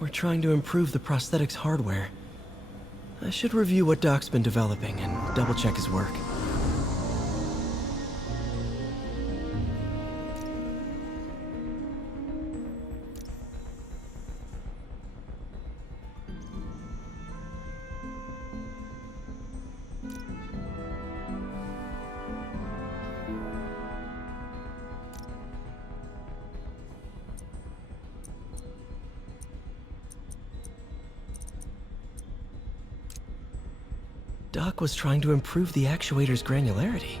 We're trying to improve the prosthetics hardware. I should review what Doc's been developing and double-check his work. Doc was trying to improve the actuator's granularity.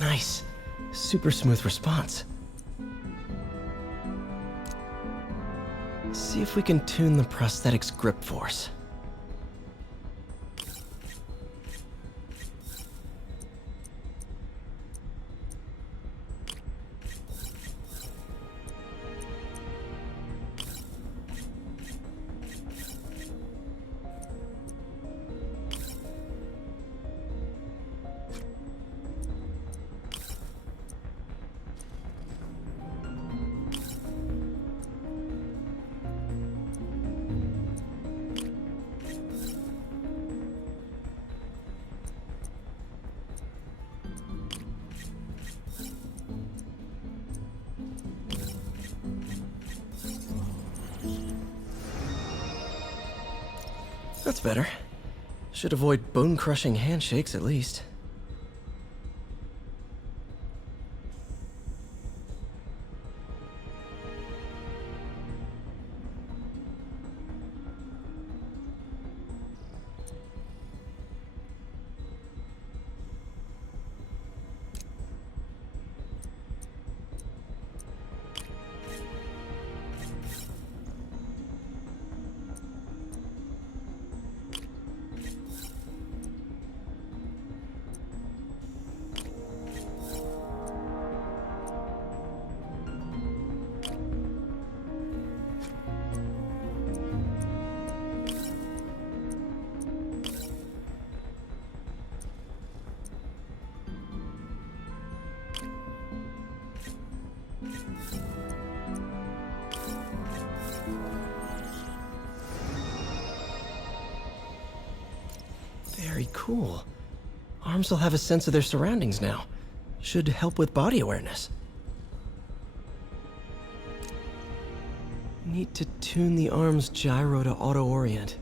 Nice. Super smooth response. See if we can tune the prosthetic's grip force. That's better. Should avoid bone-crushing handshakes at least. Very cool. Arms will have a sense of their surroundings now. Should help with body awareness. Need to tune the arm's gyro to auto-orient.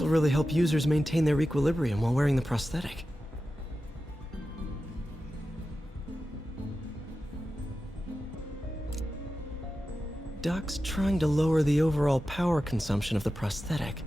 This'll really help users maintain their equilibrium while wearing the prosthetic. Doc's trying to lower the overall power consumption of the prosthetic.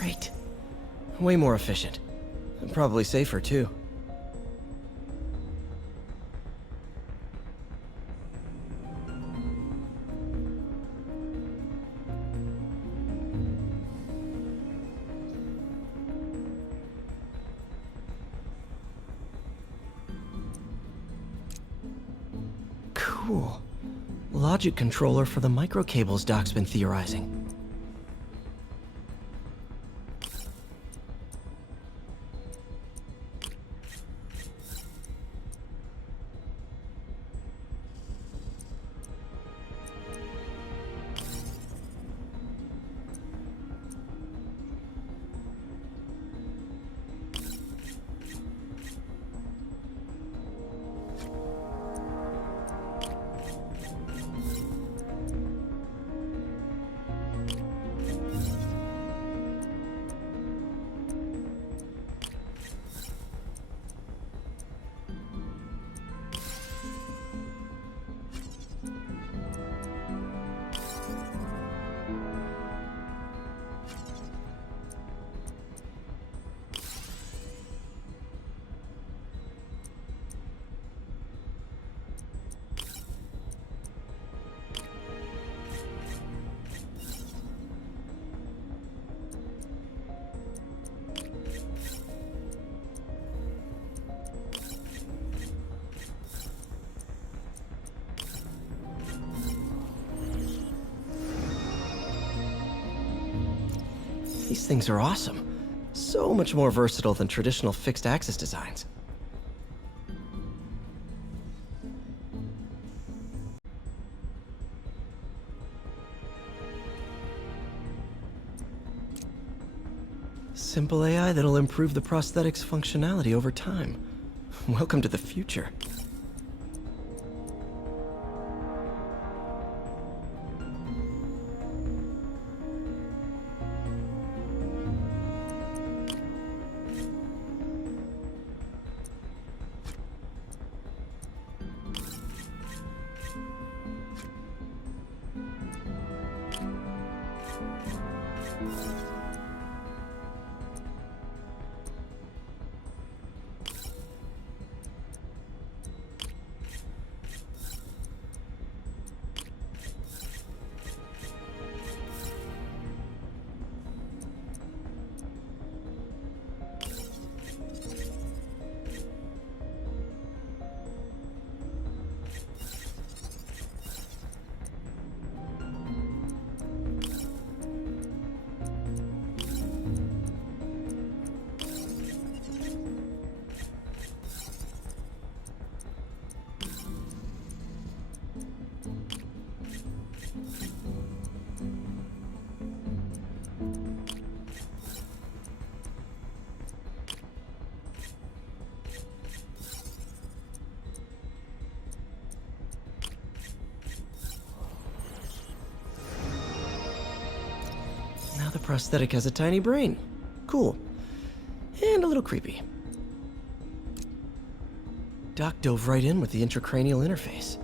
Great. Way more efficient. And probably safer, too. Cool. Logic controller for the microcables Doc's been theorizing. These things are awesome. So much more versatile than traditional fixed-axis designs. Simple AI that'll improve the prosthetic's functionality over time. Welcome to the future. Now the prosthetic has a tiny brain. Cool. And a little creepy. Doc dove right in with the intracranial interface.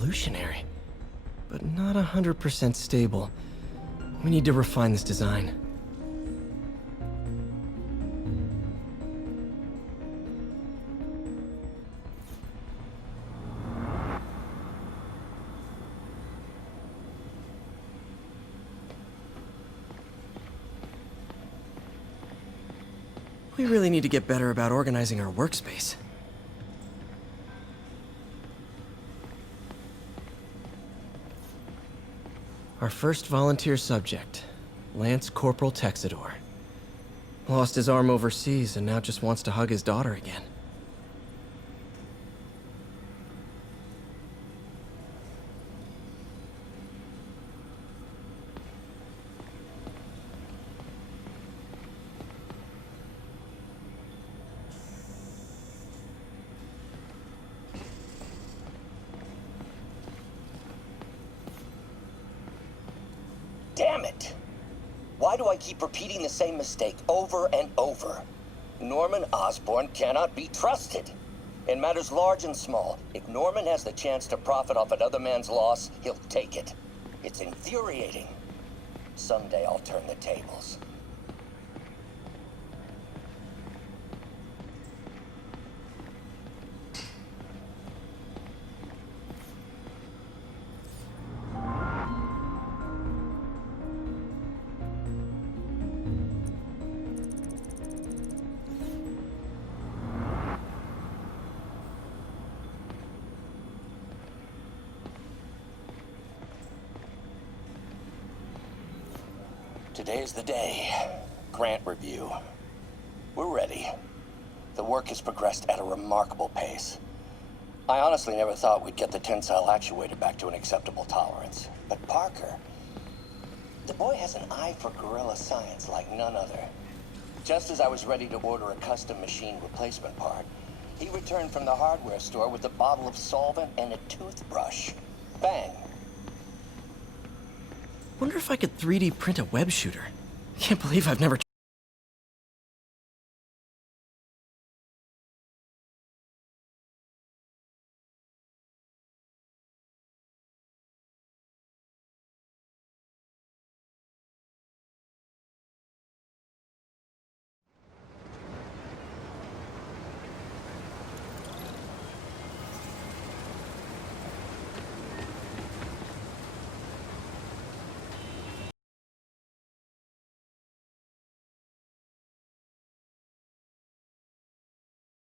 revolutionary, but not 100% stable. We need to refine this design. We really need to get better about organizing our workspace. Our first volunteer subject, Lance Corporal Texidor. Lost his arm overseas and now just wants to hug his daughter again. Damn it! Why do I keep repeating the same mistake over and over? Norman Osborn cannot be trusted. In matters large and small, if Norman has the chance to profit off another man's loss, he'll take it. It's infuriating. Someday I'll turn the tables. Today's the day. Grant review. We're ready. The work has progressed at a remarkable pace. I honestly never thought we'd get the tensile actuator back to an acceptable tolerance. But Parker, the boy has an eye for guerrilla science like none other. Just as I was ready to order a custom machine replacement part, he returned from the hardware store with a bottle of solvent and a toothbrush. Bang. Wonder if I could 3D print a web shooter. Can't believe I've never